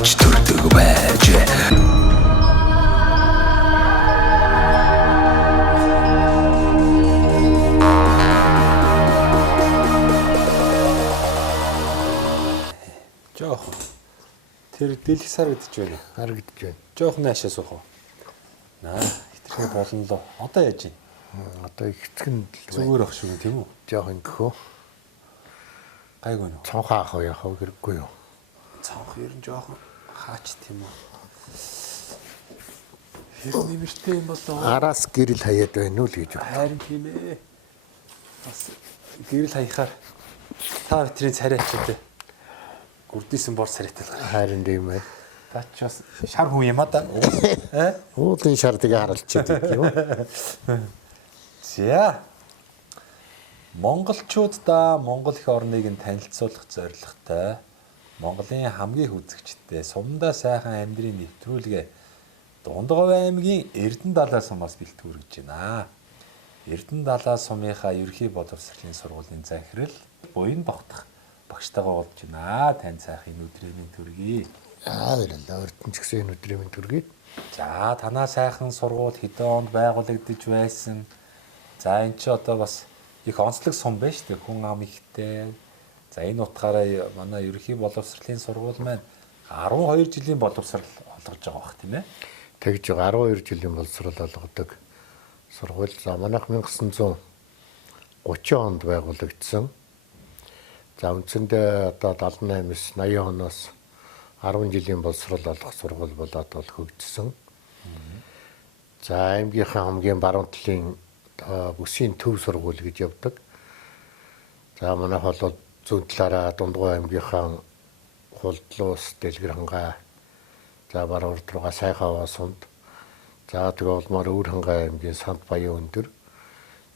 гарч төрдөг байж. Жоох. Тэр дэлгсаар гэдэж байна. Харагдаж байна. Жоох наашаа суух уу? Наа, хитрхи болно лоо. Одоо яаж юм? Одоо ихтгэн Зүгээр ах шүү тийм үү? жоох ингэхөө. Гайгүй нөө. Цонхоо авах яах вэ хэрэггүй юу? Цонх ер нь жоох хаач тийм үү? Хэрэг нэмэртэй юм болоо. Араас гэрэл хаяад байна уу л гэж байна. Харин тийм ээ. Бас гэрэл хаяхаар та битрийн царай ачаад гүрдийсэн бор царайтай л гараа. Харин тийм ээ. Та ч бас шар хүн юм а да. Уулын шар тэгээ харалчаад байт юм. За. Монголчуудаа Монгол их орныг нь танилцуулах зорилготой Монголын хамгийн хүзэгчтэй сумдаа сайхан амьдрын нэвтрүүлгээ Дундгов аймгийн Эрдэнэ далай сумаас бэлтгүүргэж байна. Эрдэнэ далай сумынхаа ерхий боловсролын сургуулийн захирал буян тогтох багштайгаа болж байна. Тань сайхан өдрийн төргий. Баярлалаа. Өрдөн ч гэсэн энэ өдрийн төргий. За танаа сайхан сургууль хэдэн онд байгуулагдаж байсан. За эн чи одоо бас их онцлог сум байна шүү дээ. Хүн ам ихтэй. За энэ утгаараа манай ерхий боловсролын сургууль маань 12 жилийн боловсрол олгож байгаа бах тийм ээ. Тэгж 12 жилийн боловсрол олгодог сургууль. За манайх 1930 онд байгуулагдсан. За үндсэндээ одоо 78-аас 80 оноос 10 жилийн боловсрол олгох сургууль болоод бол хөгжсөн. За аймгийнхаа хамгийн баруун талын бүсийн төв сургууль гэж явдаг. За манайх бол зүүн талаараа Дундгов аймгийнхаа Хулдлуус, Дэлгэрхангай, за баруун руугаа Сайхаваа сумд, за тэгээ болмоор Өвөрхангай аймгийн Санд Баян өндөр,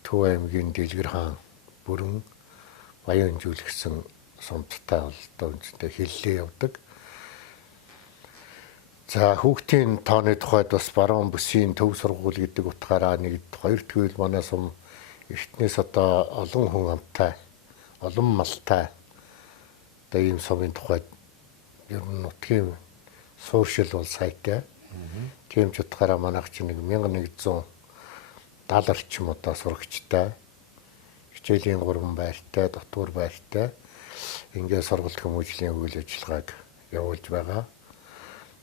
Төв аймгийн Дэлгэрхан, Бүрэн, Баян жүлгсэн сумдтай бол одоо үнэндээ хиллээ явдаг. За хүүхдийн тооны тухайд бас баруун бүсийн төв сургууль гэдэг утгаараа нэгд хоёр тэгвэл манай сум эртнээс одоо олон хүн амтай, олон малтай одоо ийм сумын тухайд ер нь нутгийн сууршил бол сайтай. Тийм ч утгаараа манайх чинь 1170 орчим одоо сурагчтай, хичээлийн 3 байртай, дотгуур байртай ингээд сургалт хүмүүжлийн үйл ажиллагааг явуулж байгаа.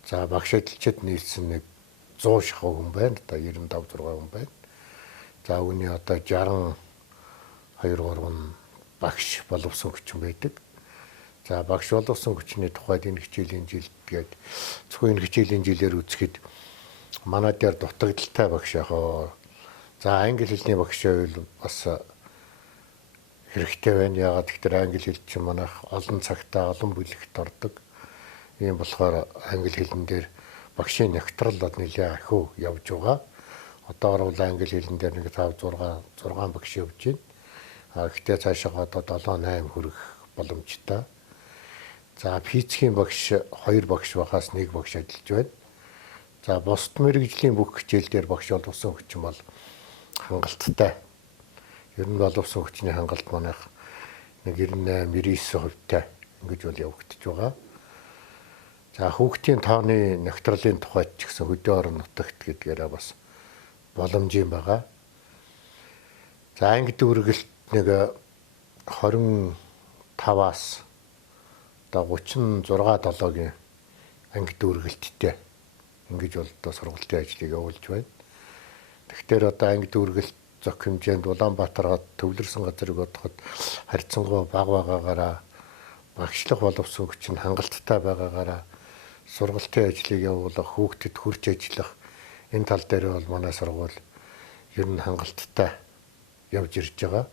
За багш эдэлчэд нийлсэн 100 шахуу хүн байна. Одоо 95 6 хүн байна. За үүний одоо 62 3 багш боловсон хүчин байдаг. За багш боловсон хүчний тухайд энэ хичээлийн жилд гээд зөвхөн энэ хичээлийн жилээр үзэхэд манай дээр дутагдaltaй багш яхаа. За англи хэлний багш байвал бас хэрэгтэй байна. Ягаад гэвэл англи хэл чинь манайх олон цагтаа олон бүлэгт ордог. Ийм болохоор англи хэлэн дээр багшийн нягтрал нэлээд ахиу явж байгаа. Одоо бол англи хэлэн дээр 5 6 багш явж байна. Гэхдээ цаашаа одоо 7 8 хүрэх боломжтой. За физикийн багш 2 багш багаас 1 багш ажиллаж байна. За бусад мэрэгжлийн бүх хичээл дээр багш боловсон хүчин бол хангалттай. Ер нь боловсон хүчний хангалт манайх 98-99% ингэж бол явагдаж байгаа. За хүүхдийн тооны нягтралын тухайд ч гэсэн хөдөө орон нутагт гэдгээрээ бас боломж юм байгаа. За анги дүүргэлт 25-аас одоо 36-7-гийн анги дүүргэлттэй ингэж бол одоо сургалтын ажлыг явуулж байна. Тэгэхээр одоо анги дүүргэлт зөх хэмжээнд Улаанбаатарт төвлөрсөн газрыг бодоход харьцангуй бага байгаагаараа багшлах боловсон хүчин хангалттай байгаагаараа сургалтын ажлыг явуулах, хүүхдэд хүрч ажиллах энэ тал дээр бол манай сургууль ер нь хангалттай явж ирж байгаа.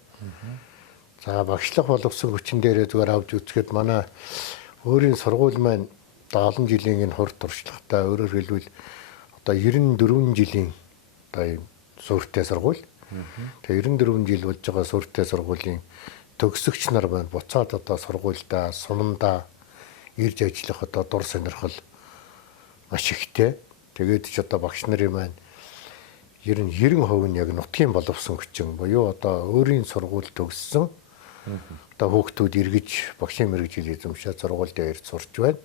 За багшлах боловсон хүчин дээрээ зүгээр авч үзэхэд манай өөрийн сургууль маань одоо олон жилийн энэ хурд туршлагатай өөрөөр хэлбэл одоо 94 жилийн одоо ийм суурьтай сургууль. Тэгээ 94 жил болж байгаа суурьтай сургуулийн төгсөгч нар байна. Буцаад одоо сургуульдаа, сумандаа ирж ажиллах одоо дур сонирхол маш ихтэй. Тэгээд ч одоо багш нарын маань ер нь 90% нь яг нутгийн боловсон хүчин буюу одоо өөрийн сургууль төгссөн одоо хүүхдүүд эргэж багшийн мэргэжил эзэмшээд сургууль дээр ирж сурч байна.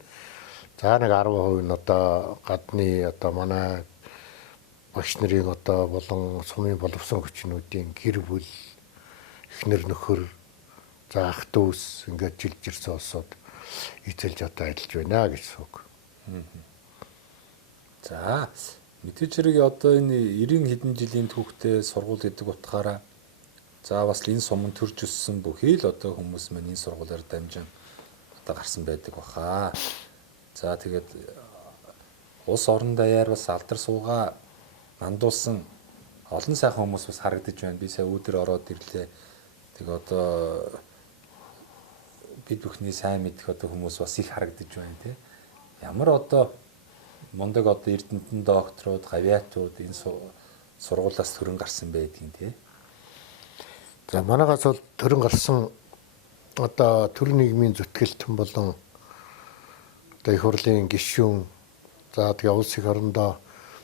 За нэг 10% нь одоо гадны одоо манай багш нарын одоо болон сумын боловсон хүчнүүдийн гэр бүл эхнэр нөхөр за ах дүүс ингээд жилж ирсэн улсууд эзэлж одоо ажиллаж байна гэж үг. За мэдээж хэрэг одоо энэ 90 хэдэн жилийн түүхтэй сургууль гэдэг утгаараа за бас энэ суманд төрж өссөн бүхий л одоо хүмүүс маань энэ сургуулиар дамжин одоо гарсан байдаг баха. За тэгээд улс орон даяар бас алдар суугаа нандуулсан олон сайхан хүмүүс бас харагдаж байна. Би сая өөдөр ороод ирлээ. Тэг одоо бид бүхний сайн мэдэх одоо хүмүүс бас их харагдаж байна тий. Ямар одоо мундаг одоо эрдэмтэн докторууд, гавьяатууд энэ сургуулиас төрөн гарсан байдгийн тий. За манайгаас бол төрөн гарсан одоо төр нийгмийн зүтгэлтэн болон одоо их хурлын гишүүн за тэгээ улс их орондоо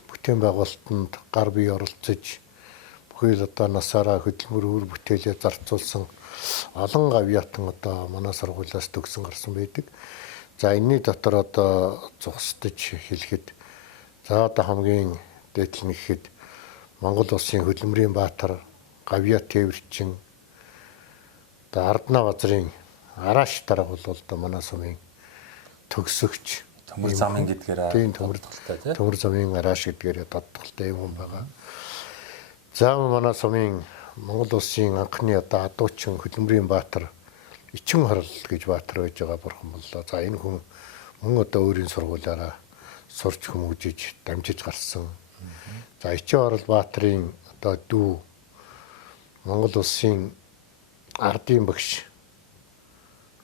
бүтээн байгуулалтанд гар бие оролцож бүхий л одоо насаараа хөдөлмөр үр бүтээлээ зарцуулсан олон гавьяатан одоо манай сургуулиас төгсөн гарсан байдаг. За энэний дотор одоо зогсдож хэлэхэд за одоо хамгийн дээдл нь гэхэд Монгол улсын хөдөлмөрийн баатар гавьяат тээвэрчин одоо Арднаа базрын арааш дарга бол одоо манай сумын төгсөгч Төмөр замын гэдгээр тийм төмөр замын арааш гэдгээр додтолтой юм байгаа. За манай сумын Монгол улсын анхны одоо адуучин хөдөлмөрийн баатар Ичин хорол гэж баатар байж байгаа бурхан боллоо. За энэ хүн мөн одоо өөрийн сургуулиараа сурч хүмүүжиж дамжиж гарсан. За Ичин хорол баатарын одоо дүү Монгол улсын ардын багш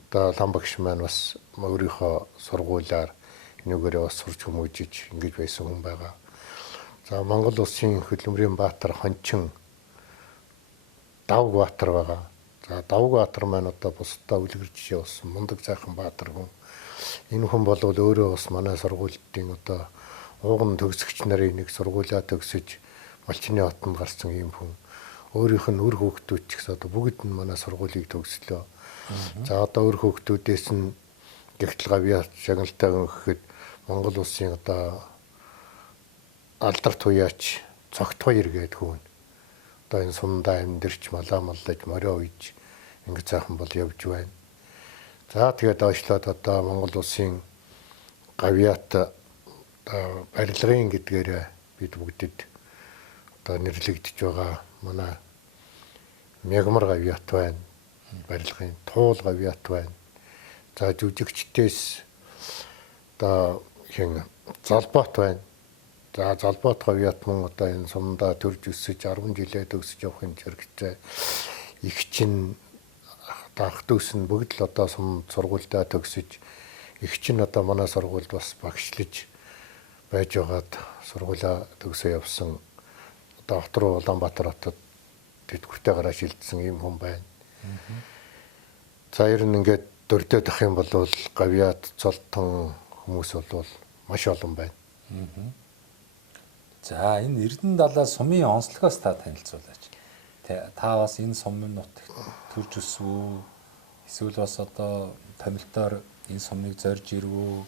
одоо лам багш маань бас өөрийнхөө сургуулиар энүүгээрээ бас сурч хүмүүжиж ингэж байсан хүн байгаа. За Монгол улсын хөдөлмөрийн баатар хончин Давг баатар байгаа. За Давг баатар маань одоо бусдаа үлгэрж явсан мундаг сайхан баатар хүн. Энэ хүн бол өөрөө бас манай сургуулийн одоо ууган төгсөгч нарын нэг сургуулиа төгсөж Малчины хотод гарсан юм хүн. Өөрийнх нь өр хүүхдүүд ч гэсэн одоо бүгд нь манай сургуулийг төгслөө. За одоо өр хүүхдүүдээс нь гэгтэл гавьяат шагналтай өнгөхэд Монгол улсын одоо алдарт туяач цогт хоёр гэдэг хүн. Одоо энэ сумдаа амьдэрч малаа маллаж морио үйж ингэ цаахан бол явж байна. За тэгээд доошлоод одоо Монгол улсын гавьяат барилгын гэдгээр бид бүгдэд одоо нэрлэгдэж байгаа манай мягмар гавьяат байна. Барилгын туул гавьяат байна. За жүжигчдээс одоо хин залбаат байна. За залбаат гавьяат мөн одоо энэ сумдаа төрж өсөж 10 жилээ төгсөж явахын зэрэгцээ их чин ах дүүс нь бүгд л одоо сургуультай төгсөж их чин одоо манай сургуульд бас багшлаж байж байгаад сургуулаа төгсөө явсан. Одоо хот руу Улаанбаатар хотод тэтгэвртэй гараа шилжсэн юм хүн байна. За ер нь ингээд дөрдөөд ах юм бол гавьяат цолтон хүмүүс бол маш олон байна. За энэ Эрдэнэ-Далай сумын онцлогоос та танилцуулаач. Та бас энэ сумын нутагт төрж өсвөө эсвэл бас одоо томилтоор энэ сумыг зорж ирвөө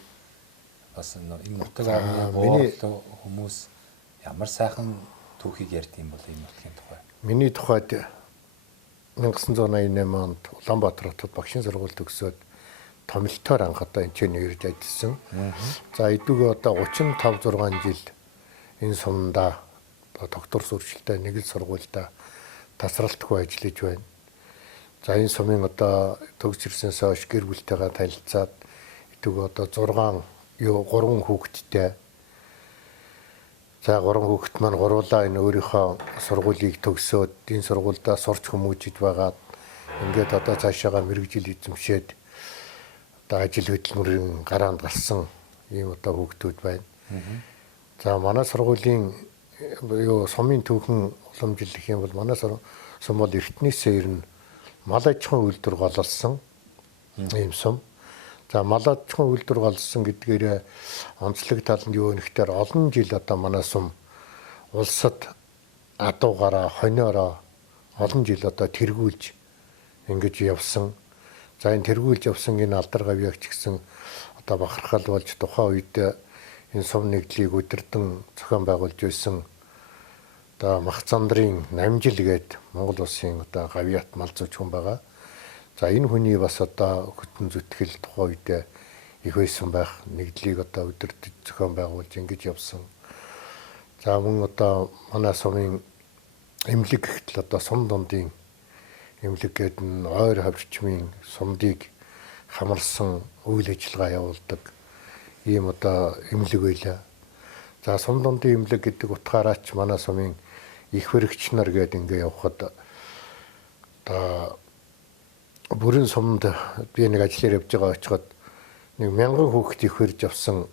бас энэ нутаг авны буурлын хүмүүс ямар сайхан түүхийг ярьд юм бол энэ нутгийн тухай. Миний тухайд 1988 онд Улаанбаатар хотод багшийн сургууль төгсөөд томилтоор анх одоо энэ ч нэрж ажилласан. За эдүгээ одоо 35 6 жил энэ сумдаа доктор сурчлалтай нэг л сургуультай тасралтгүй ажиллаж байна. За энэ сумын одоо төгс ирсэнээс хойш гэр бүлтэйгээ танилцаад эдүгээ одоо 3 хүүхэдтэй. За 3 хүүхэд маань гуруулаа энэ өөрийнхөө сургуулийг төгсөөд энэ сургуульдаа сурч хүмүүжиж байгаад ингээд одоо цаашаага мэрэгжил эзэмшээд одоо ажил хөдөлмөрийн гараанд гарсан ийм одоо хүүхдүүд байна. За манай сургуулийн сумын түүхэн уламжил гэх юм бол манай сум бол эртнээсээ ер нь мал аж ахуйн үйлдвэр голлсон ийм сум. За мал аж ахуйн үйлдвэр голлсон гэдгээр онцлог тал нь юу нэхтэр олон жил одоо манай сум улсад адуугаараа хониороо олон жил одоо тэргүүлж ингэж явсан. За энэ тэргүүлж явсан энэ алдар гавьяач гэсэн одоо бахархал болж тухайн үед энэ сум нэгдлийг удирдан зохион байгуулж байсан одоо Махцандрын Намжил гээд Монгол улсын одоо гавьяат мал зүйч хүн байгаа. За энэ хүний бас одоо хөтөн зүтгэл тухайн үед их байсан байх, нэгдлийг одоо удирдах зохион байгуулж ингэж явсан. За мөн одоо манай сумын эмнэлэг гэхтэл одоо сум дундын эмнэлэг гээд нь ойр хавчмын сумдыг хамарсан үйл ажиллагаа явуулдаг ийм одоо эмнэлэг байлаа. За сум дундын эмнэлэг гэдэг утгаараач манай сумын их хэрэгч нар гээд ингээ явхад одоо бүрэн сумд би нэг ажиллаар явж байгаа очиход нэг 1000 хүүхэд их хөрж авсан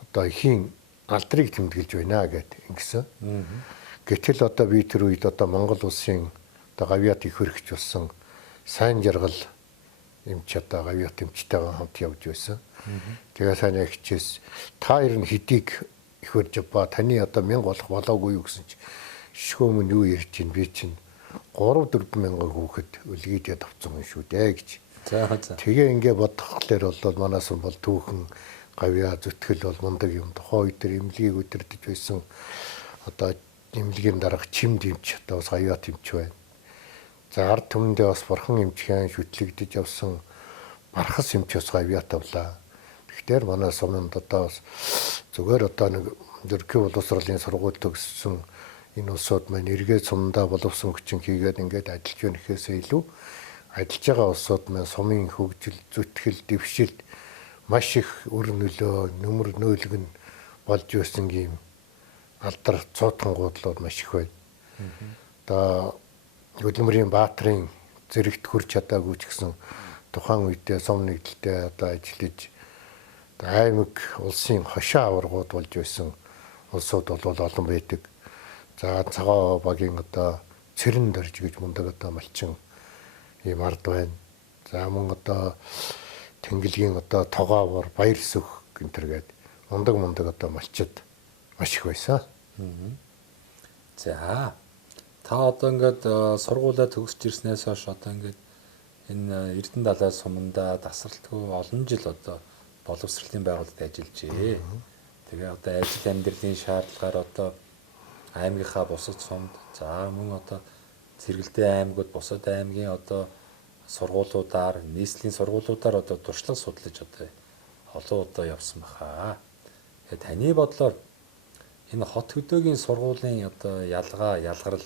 одоо ихийн алдрыг тэмдэглэж байна гэд ингэсэн. Гэтэл одоо би тэр үед одоо Монгол улсын одоо гавьяат их хөргч болсон сайн жаргал эмч одоо гавьяат эмчтэйгээ хамт явж байсан. Тэгээ сайн хичээс та ер нь хэдийг их хөрж ба таны одоо 1000 болох болоогүй юу гэсэн чи шүүмэн юу ярьж чинь би чинь 3-4 мянган хүүхэд үлгийдээд авцсан юм шүү дээ гэж. Тэгээ ингээ бодхолоор бол манаас бол түүхэн гавьяа зүтгэл бол мундаг юм. Тухайн үед тэр эмнэлгийг удирдах байсан одоо эмнэлгийн дарга чимд эмч одоо бас гавьяат эмч байна. За ард түмэндээ бас бурхан эмчхэн шүтлэгдэж явсан бархас эмч бас гавьяат авлаа. Тэгэхээр манай сумд одоо бас зүгээр одоо нэг зөргий боловсролын сургууль төгссөн энэ улсууд маань эргээд сумдаа боловсон хүчин хийгээд ингээд ажиллаж байна гэхээсээ илүү ажиллаж байгаа улсууд маань сумын хөгжил, зүтгэл, дэвшилд маш их өр нөлөө, нөмөр нөөлгөн болж байсан юм алдар цуутгангуудлууд маш их байна. Одоо Хөдөлмөрийн Баатрын зэрэгт хүрч чадаагүй ч гэсэн тухайн үедээ сум нэгдэлтэй одоо ажиллаж аймаг улсын хошоо аваргууд болж байсан улсууд бол олон байдаг. За цагаан багийн одоо цэрэн дорж гэж мундаг одоо малчин ийм ард байна. За мөн одоо Тэнгэлгийн одоо Тогаавар, Баяр Сүх гэнтэргээд мундаг одоо малчид маш их байсан. За та одоо ингээд сургуулаа төгсөж ирснээс хойш одоо ингээд энэ Эрдэнэ далай суманда тасралтгүй олон жил одоо боловсролын байгууллагад ажиллажээ. Тэгээ одоо ажил амьдралын шаардлагаар одоо аймгийнхаа бусад сумд за мөн одоо цэргэлдээ аймагуд бусад аймгийн одоо сургуулиудаар нийслэлийн сургуулиудаар одоо туршлага судлаж одоо олон удаа явсан баха. Тэгээ таны бодлоор энэ хот хөдөөгийн сургуулийн одоо ялгарл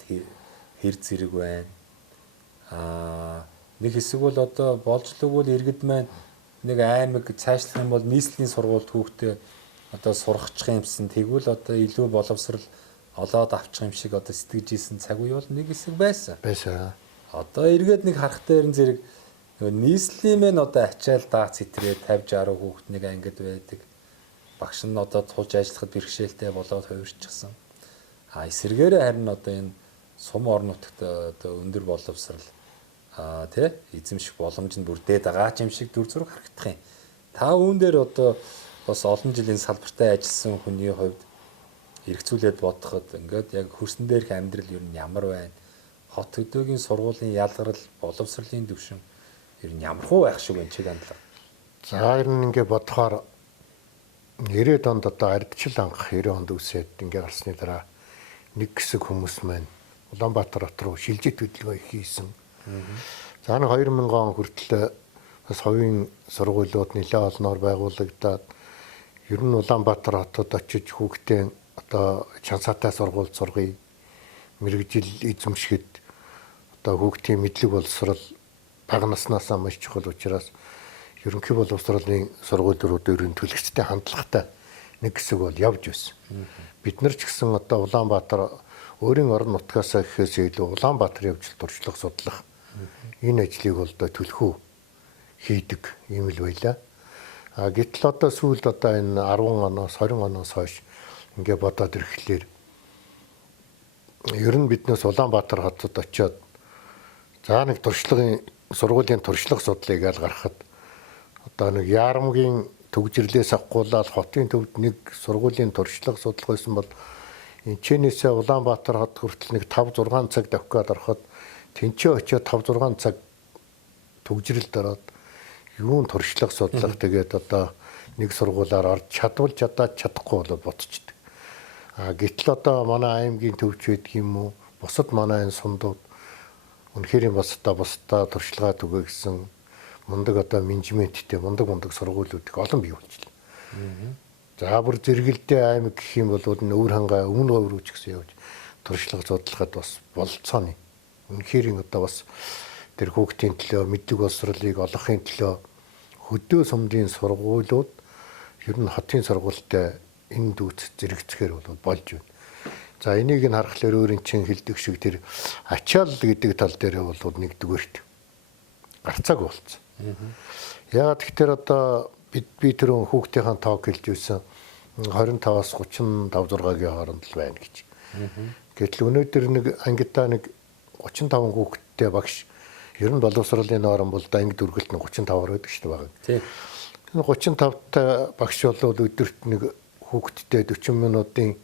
хэр зэрэг байна? Нэг хэсэг бол одоо болж л өгвөл иргэд маань нэг аймаг цаашлах юм бол нийслэлийн сургуульд хүүхдээ одоо сурахчих юмсан тэгвэл одоо илүү боловсрал олоод авчих юм шиг одоо сэтгэж ийсэн цаг үе бол нэг хэсэг байсан. Одоо эргээд нэг харах дээр нь зэрэг нийслэлийн мэн одоо ачаал даац хэтрээ 50-60 хүүхэд нэг ангид байдаг. Багш нь одоо тулж ажиллахад бэрхшээлтэй болоод хувирчихсан. Эсвэргээр харин одоо энэ сум орон нутагт одоо өндөр боловсрал тий эзэмших боломж нь бүрдээд байгаа ч юм шиг дүр зураг харагдах юм. Та үүн дээр одоо бас олон жилийн салбартай ажилласан хүний хувьд эргцүүлээд бодоход ингээд яг хөрсөн дээрх амьдрал ер нь ямар байна? Хот хөдөөгийн сургуулийн ялгарл, боловсролын түвшин ер нь ямархуу байх шиг байна чиг хандлага. За ер нь ингээд бодохоор 90-ад онд одоо ардчил анх 90 онд үсээд ингээд гарсны дараа нэг хэсэг хүмүүс маань Улаанбаатар хот руу шилжиж хөдөлгөөн хийсэн. За нэг 2000 он хүртэл бас хувийн сургуулиуд нэлээд олноор байгуулагдаад ер нь Улаанбаатар хотод очиж хүүхдээ одоо чансаатай сургуульд сургая. Мэргэжил эзэмшгэд одоо хүүхдийн мэдлэг боловсрол бага наснаасаа маш чухал учраас ерөнхий боловсролын сургуулиуд ерөн төлөвчтэй хандлагатай нэг хэсэг бол явж байсан. Бид нар ч гэсэн одоо Улаанбаатар өөрийн орон нутгаас гэхээс илүү Улаанбаатар явж туршлага судлах энэ ажлыг бол одоо төлхөө хийдэг юм л байлаа. Гэтэл одоо сүүлд одоо энэ 10 оноос 20 оноос хойш ингээ бодоод ирэхлээр ер нь биднээс Улаанбаатар хотод очиод за нэг туршлагын сургуулийн туршлага судлыг аль гаргахад одоо нэг Яарамгийн төгжрлээс авахгүйл хотын төвд нэг сургуулийн туршлага судлах байсан бол энэчнээсээ Улаанбаатар хот хүртэл нэг 5-6 цаг давхиад ороход тэнцээ очиод 5-6 цаг төгжрэлд ороод юун туршлага судлага тэгээд одоо нэг сургуулаар орж чадвал чадахгүй болоод ботчихдээ. Гэтэл одоо манай аймгийн төвч байдаг юм уу? Бусад манай энэ сумдууд үнэхээр бусдаа туршлагаа түгээгсэн мундаг одоо менежменттэй мундаг сургуулиудыг олон бий болчихлоо. За бүр зэрэгэлдээ аймаг гэх юм бол өвөр хангаа өмнө рүү ч гэсэн явж туршлага судлахад бас болцооны. Үнэхээр одоо бас тэр хүүхдийн төлөө мэддэг боловсролыг олгохын төлөө хөдөө сумдын сургуулиуд ер нь хотын сургуультай энэ дүүц зэрэгцэхээр бол болж байна. За энийг нь харахаар өөрийн чин хэлдэг шиг тэр ачаал гэдэг тал дээр бол нэгдүгээрт гарцааг болцсон. Яагаад тэгэхээр одоо би тэр хүүхдийн тоог хэлж байсан 25-аас 35-6-гийн хооронд л байна гэж. Гэтэл өнөөдөр нэг ангидаа нэг 35 хүүхэдтэй багш ер нь боловсролын норм бол анги дүргэлт нь 35-аар байдаг шүү дээ. Тийм. 35-та багш болвол өдөрт нэг хүүхэдтэй 40 минутын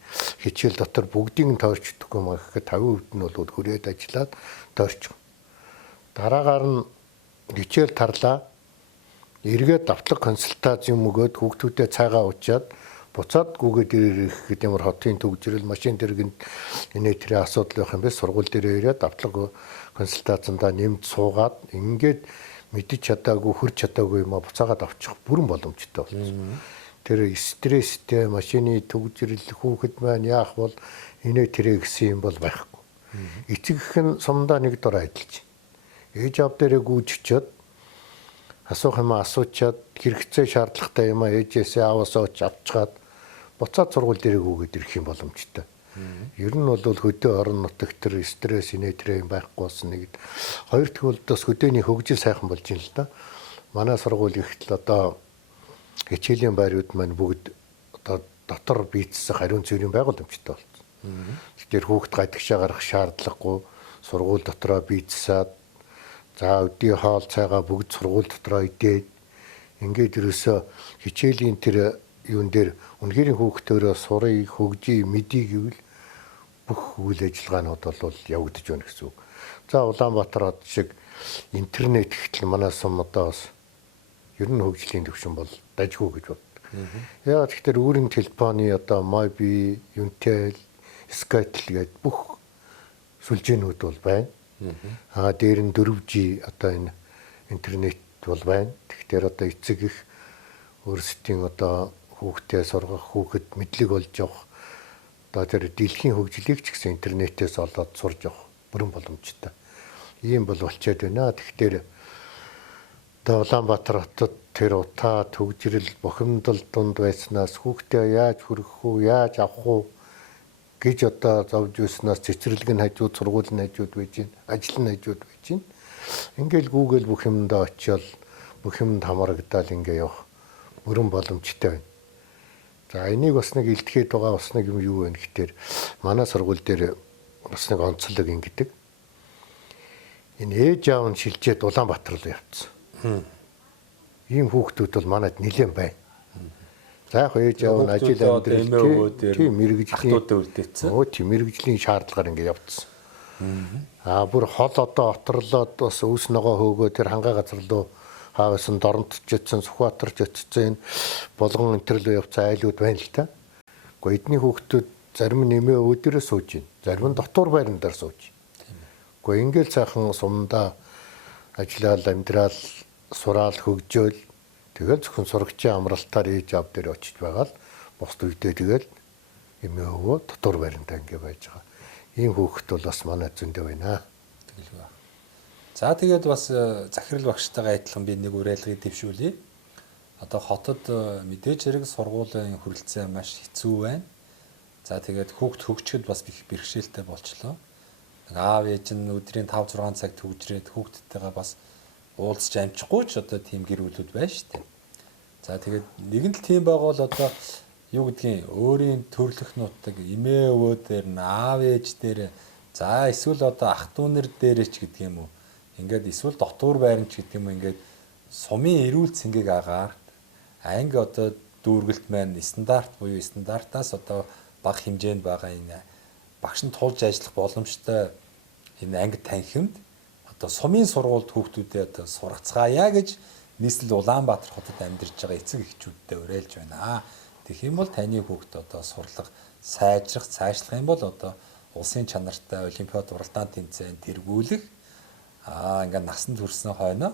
хичээл дотор бүгдийг нь тойрч өгөхгүй маа гэхэд 50% нь бол хүрээд ажиллаад тойрч. Дараагаар нь хичээл тарлаа. Эргээд давтлаг консультац юм өгөөд хүүхдүүдэд цайгаа уучаад буцаад гүгээд ирэх гэдэг ямар хотын төгжрөл машин дэргэнд энэ төрлийн асуудал байх юм бэ сургууль дээр ирээд давтлаг консультацандаа нэмж суугаад ингээд мэдэж чадаагүй хөрч чадаагүй юм а буцаагаад авчих бүрэн боломжтой болсон. Тэр стресстэй машины төгжрөл хүүхэд маань яах бол энэ тэрэ гэсэн юм бол байхгүй. Эцэг хэн сумдаа нэг дор ажиллаж. Ээж аав дээрээ гүйччихэд асуух юм асуучаад хэрэгцээ шаардлагатай юм а ээжээсээ ааваасаа авчгаад буцаад сургууль дээр гүйгээд ирэх юм боломжтой. Ер нь бол хөдөө орон нутагт тэр стресс инээтрээ юм байхгүй болсон нэг. Хоёр дахь бол бас хөдөөний хөгжил сайхан болж байна л да. Манай сургууль ихтэл одоо хичээлийн байрууд маань бүгд одоо дотор бийтсэх ариун цэврийн байгууламжтай болсон. Тэгэхээр хүүхд гадагшаа гарах шаардлагагүй сургууль дотроо бийтсээд за өдний хоол цайгаа бүгд сургууль дотроо идээд ингээд ерөөсөө хичээлийн тэр юун дээр үнэхээр хүүхдөрөө сурыг хөгжий мэдий гэвэл бүх үйл ажиллагаанууд бол явагдаж байна гэсэн үг. За Улаанбаатар хот шиг интернет гэтэл манай сум одоо бас ер нь хөгжлийн төвшин бол дажгүй гэж боддог. Яагаад тэгэхээр өөрийн телефоны одоо Mobi, Unitel, Skytel гэдэг бүх сүлжээнүүд бол байна. Дээр нь 4G одоо энэ интернет бол байна. Тэгэхээр одоо эцэг их өөрсдийн одоо хүүхдээ сургах, хүүхэд мэдлэг олж явах одоо тэр дэлхийн хөгжлийг ч гэсэн интернетээс олоод сурж явах бүрэн боломжтой. Ийм бол болчиход байна. Тэгэхээр Улаанбаатар хотод тэр утаа төгжрөл бохимдол дунд байснаас хүүхдээ яаж хүргэх үү, яаж авах уу гэж одоо зовж юуснаас цэцэрлэг нь хажууд, сургууль нь хажууд байж гин, ажил нь хажууд байж гин. Ингээл Google бүх юмдаа очиод бүх юмд хамрагдаал ингээ явах бүрэн боломжтой байна. За энийг бас нэг илтгэхэд байгаа бас нэг юм юу вэ гэхээр манай сургууль дээр бас нэг онцлог ингэдэг. Энэ ээж аав нь шилжээд Улаанбаатар руу явцсан. Ийм хүүхдүүд бол манайд нэлээд байна. За яг ээж аав нь ажил амьдрал тийм мэрэгжлийн шаардлагаар ингэ явцсан. Бүр хол одоо оторлоод бас өвс ногоо хөөгөө тэр хангаа газар руу хаавсан доромтч очсон, Сүхбаатарч очсон болгон энтэрлөө явцсан айлууд байна л та. Гэхдээ эдний хүүхдүүд зарим нь нэмээ өөдөрөө сууж байна. Зарим нь дотор байран дээр сууж. Гэхдээ ингээл цаахан сумдаа ажиллаал, амьдрал, сураал, хөгжөөл тэгэл зөвхөн сурагчийн амралтаар ээж аав дээр очиж байгаа л бусд үедээ тэгэл эмээ өвөө дотор байрантаа ингээ байж байгаа. Ийм хүүхэд бол бас манай зөндөө байна. Тэгэл ба. За тэгээд бас захирал багштайгаа адилхан би нэг уриалгыг дэвшүүлье. Одоо хотод мэдээж хэрэг сургуулийн хүрэлцээ маш хэцүү байна. За тэгээд хүүхд хөгжөхөд бас их бэрхшээлтэй болчлоо. Аав ээж нь өдрийн 5-6 цаг төгжрээд хүүхдтэйгээ бас уулзч амжихгүй ч одоо тийм гэр бүлүүд байна шүү дээ. За тэгээд нэгэн л тийм байгаа бол одоо юу гэдгийг өөрийн төрлөх нутаг эмээ өвөө дээр нь аав ээж дээр за эсвэл одоо ах дүү нар дээр ч гэдэг юм уу. Ингээд эсвэл дотор байран ч гэдэг юм ингээд сумын эрүүл цэнгийг агаар анги одоо дүүргэлт маань стандарт буюу стандартаас одоо бага хэмжээнд байгаа энэ багш нь тулж ажиллах боломжтой энэ анги танхимд одоо сумын сургуульд хүүхдүүдэд одоо сургацгаая гэж нийслэл Улаанбаатар хотод амьдарч байгаа эцэг эхчүүдтэй уриалж байна. Тэгэх юм бол таны хүүхд одоо сурлага сайжрах, цаашлах юм бол одоо улсын чанартай олимпиад уралдаан тэмцээнд тэргүүлэх ингээд насанд хүрсэн хойно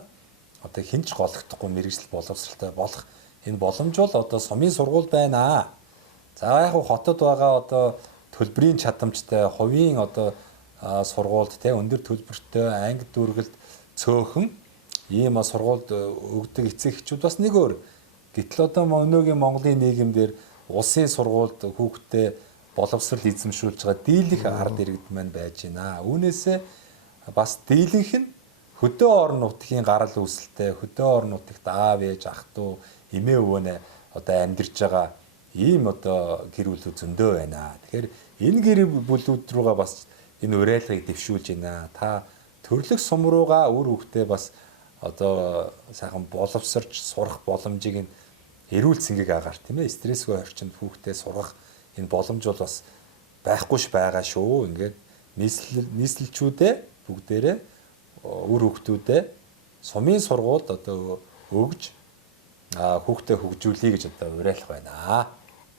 одоо хинч голөгдохгүй мэрэгжил боловсралтай болох энэ боломж бол одоо сумын сургууль байна. За яг хотод байгаа одоо төлбөрийн чадамжтай хувийн одоо сургуульд те өндөр төлбөртэй анги дүүргэлд цөөхөн ийм сургуульд өгдөг эцэг эхчүүд бас нэг өөр. Гэтэл одоо өнөөгийн Монголын нийгэмдэр улсын сургуульд хүүхдээ боловсрал эзэмшүүлж байгаа дийлэх ард иргэд маань байж байна. Үүнээсээ бас дийлэнх нь хөдөө орон нутгийн гарал үүсэлтэй хөдөө орон нутагт аав ээж ах トゥ эмээ өвөөнэ одоо амьдарч байгаа ийм одоо гэр бүлүүд зөндөө байна. Тэгэхээр энэ гэр бүлүүд рүүгээ бас энэ уриалгыг дэвшүүлж байна. Та төрлөх сум руугаа үр хөвгтөө бас одоо сайхан боловсрч сурах боломжийг нь эрүүл цэнгийг агаар тийм ээ стрессгүй орчинд хүүхдээ сургах энэ боломж бол бас байхгүйш байгаа шүү. Ингээд нийслэлчүүдээ бүгдээрээ үр хөвгтүүдээ сумын сургуульд одоо өгж хүүхдээ хөгжүүлэе гэж одоо уриалах байна.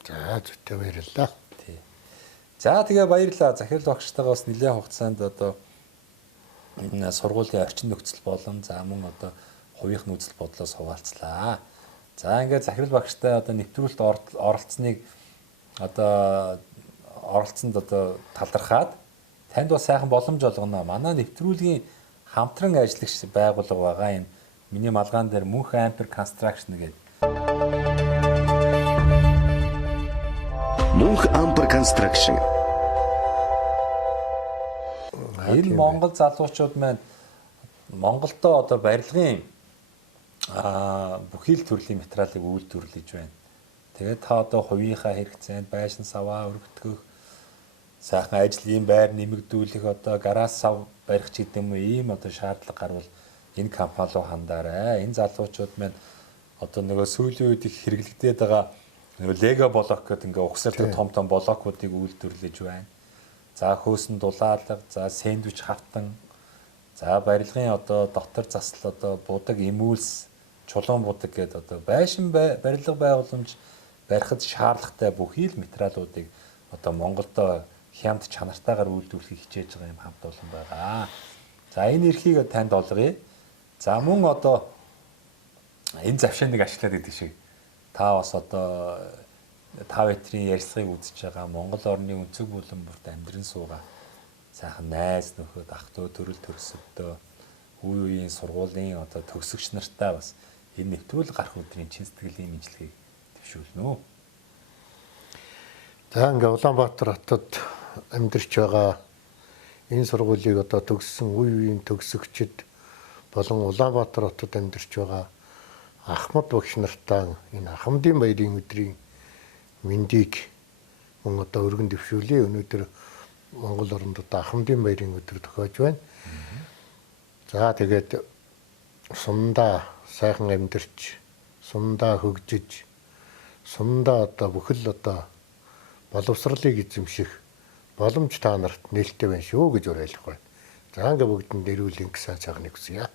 За зүйтэй баярлалаа. Тий. За тэгээ баярлалаа. Захирал багштайгаа бас нэлээд хугацаанд одоо энэ сургуулийн орчин нөхцөл болон за мөн одоо хувийнх нь үзэл бодлоос хуваалцлаа. За ингээд захирал багштай одоо нэвтрүүлэлт оролцсныг одоо оролцсонд одоо талархаад танд бас сайхан боломж олгоно. Манай нэвтрүүлгийн хамтран ажиллагч байгууллага байгаа юм. Миний малгаан дээр Мөнх Ампер Construction гэдэг. Мөнх Ампер Construction. Энэ Монгол залуучууд маань Монголдо одоо барилгын бүхий л төрлийн материалыг үйлдвэрлэж байна. Тэгээд та одоо хувийнхаа хэрэгцээнд байшин саваа өргөтгөх, сайхан ажлын байр нэмэгдүүлэх, одоо гараж сав барих ч гэдэг юм уу ийм одоо шаардлага гарвал энэ компани руу хандаарай. Энэ залуучууд маань одоо нөгөө сүүлийн үед их хэрэглэгдээд байгаа нөгөө лего блок гэдэг ингээ угсардаг том блокуудыг үйлдвэрлэж байна. За хөөсөн дулаалга, за сэндвич хавтан, за барилгын одоо дотор засал одоо будаг эмүүлс, чулуун будаг гэдэг одоо байшин барилга байгууламж барихад шаардлагатай бүхий л материалуудыг одоо Монголдо хямд чанартайгаар үйлдвэрлэхийг хичээж байгаа юм хамт олон байгаа. За энэ эрхийг танд олгоё. За мөн одоо энэ завшааныг ашиглаад идэх шиг та бас одоо 5 метрийн ярьцлагыг үзэж байгаа Монгол орны өнцөг булан бүрт амьдран суугаа сайхан найз нөхөд ах トゥ төрөл төрөсөдөө үе үеийн сургуулийн одоо төгсөгч нартай бас энэ нэвтрүүлэг гарах өдрийн чин сэтгэлийн мэдлэгийг дэвшүүлнэ. За ингээ Улаанбаатар хотод амьдарч байгаа энэ сургуулийг одоо төгссөн үе үеийн төгсөгчд болон Улаанбаатар хотод амьдарч байгаа ахмад багш нартаа энэ ахмадын баярын өдрийн мэндийг мөн одоо өргөн дэвшүүлээ. Өнөөдөр Монгол оронд одоо ахмадын баярын өдөр тохиож байна. За тэгээд сумдаа сайхан амьдарч, сумдаа хөгжиж, сумдаа одоо бүхэл одоо боловсролыг эзэмших боломж та нарт нээлттэй байна шүү гэж уриалах байна. За ингээ бүгдэнд эрүүл энх сайн цагныг хүсье.